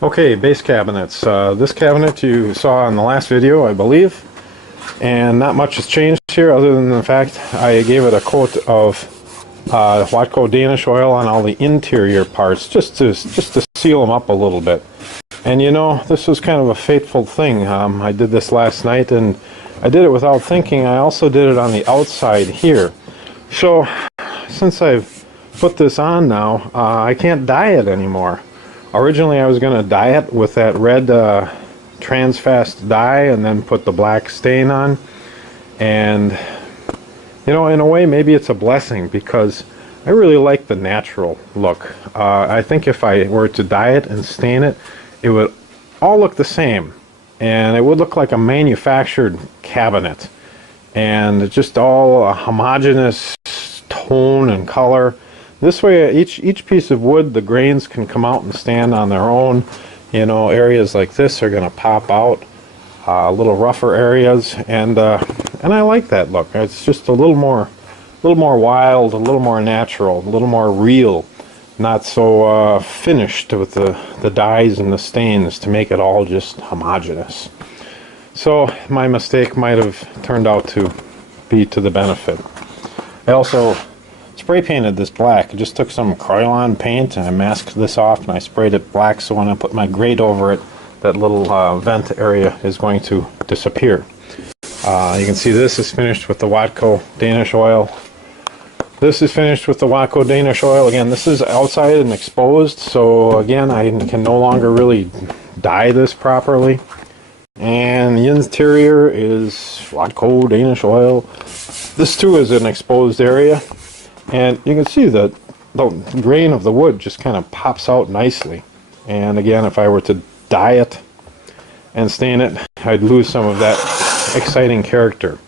Okay, base cabinets. This cabinet you saw in the last video, I believe, and not much has changed here other than the fact I gave it a coat of Watco Danish oil on all the interior parts just to seal them up a little bit. And you know, this was kind of a fateful thing. I did this last night and I did it without thinking. I also did it on the outside here. So since I've put this on now, I can't dye it anymore. Originally I was going to dye it with that red Transfast dye and then put the black stain on. And you know, in a way maybe it's a blessing because I really like the natural look. I think if I were to dye it and stain it, it would all look the same. And it would look like a manufactured cabinet. And just all a homogeneous tone and color. This way, each piece of wood, the grains can come out and stand on their own. You know, areas like this are going to pop out, little rougher areas, and I like that look. It's just a little more wild, a little more natural, a little more real, not so finished with the dyes and the stains to make it all just homogeneous. So my mistake might have turned out to be to the benefit. I also spray painted this black. I just took some Krylon paint and I masked this off and I sprayed it black, so when I put my grate over it, that little vent area is going to disappear. You can see this is finished with the Watco Danish oil. This is finished with the Watco Danish oil. Again, this is outside and exposed, so again, I can no longer really dye this properly. And the interior is Watco Danish oil. This too is an exposed area. And you can see that the grain of the wood just kind of pops out nicely. And again, if I were to dye it and stain it, I'd lose some of that exciting character.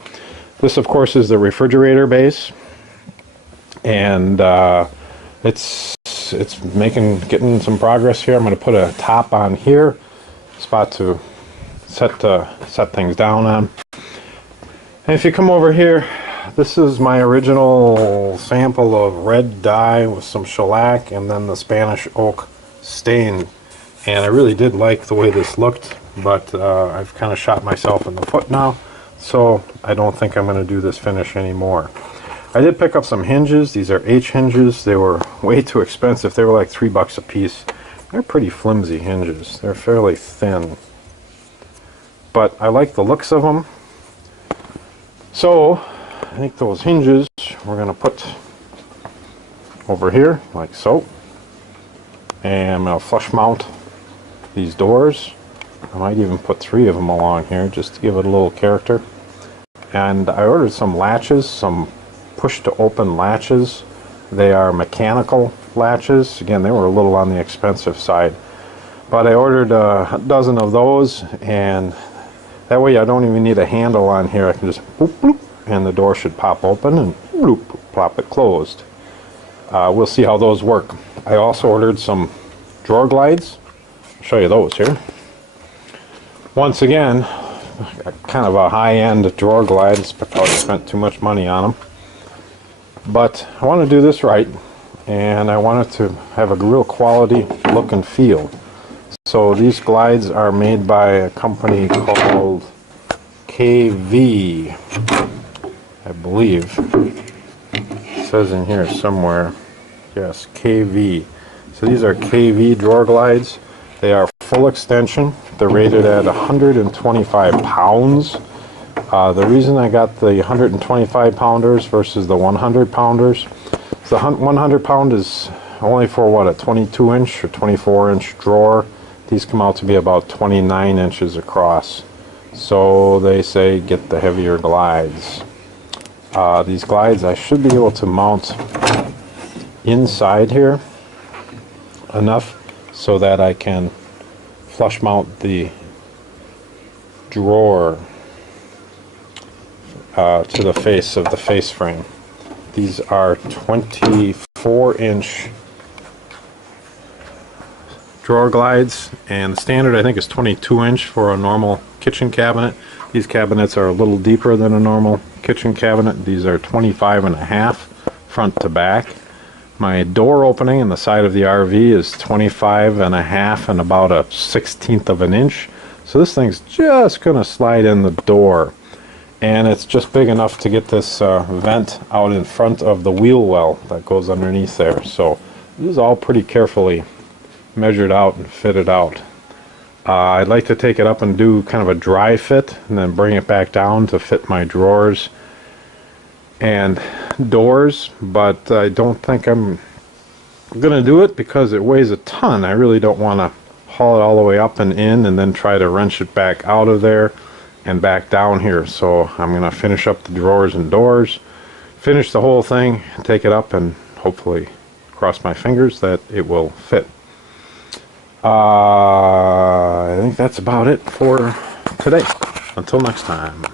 This, of course, is the refrigerator base. And it's getting some progress here. I'm going to put a top on here, spot to set things down on. And if you come over here, this is my original sample of red dye with some shellac and then the Spanish oak stain. And I really did like the way this looked, but I've kind of shot myself in the foot now, so I don't think I'm going to do this finish anymore. I did pick up some hinges. These are H hinges. They were way too expensive. They were like $3 a piece. They're pretty flimsy hinges. They're fairly thin, but I like the looks of them. So I think those hinges we're going to put over here like so, and I'm going to flush mount these doors. I might even put 3 of them along here just to give it a little character. And I ordered some latches, some push to open latches. They are mechanical latches. Again, they were a little on the expensive side, but I ordered a dozen of those, and that way I don't even need a handle on here. I can just boop, bloop, and the door should pop open and bloop, plop it closed. We'll see how those work. I also ordered some drawer glides. I'll show you those here. Once again, kind of a high-end drawer glide. Probably spent too much money on them. But I want to do this right, and I want it to have a real quality look and feel. So these glides are made by a company called KV, I believe. It says in here somewhere. Yes, KV. So these are KV drawer glides. They are full extension. They're rated at 125 pounds. The reason I got the 125 pounders versus the 100 pounders, the 100 pound is only for what, a 22 inch or 24 inch drawer. These come out to be about 29 inches across. So they say get the heavier glides. These glides I should be able to mount inside here enough so that I can flush mount the drawer to the face of the face frame. These are 24-inch drawer glides, and the standard I think is 22-inch for a normal kitchen cabinet. These cabinets are a little deeper than a normal kitchen cabinet. These are 25 and a half front to back. My door opening in the side of the RV is 25.5 and about a 1/16 of an inch. So this thing's just going to slide in the door. And it's just big enough to get this vent out in front of the wheel well that goes underneath there. So this is all pretty carefully measured out and fitted out. I'd like to take it up and do kind of a dry fit and then bring it back down to fit my drawers and doors, but I don't think I'm gonna do it because it weighs a ton. I really don't want to haul it all the way up and in and then try to wrench it back out of there and back down here. So I'm gonna finish up the drawers and doors, finish the whole thing, take it up, and hopefully cross my fingers that it will fit. I think that's about it for today. Until next time.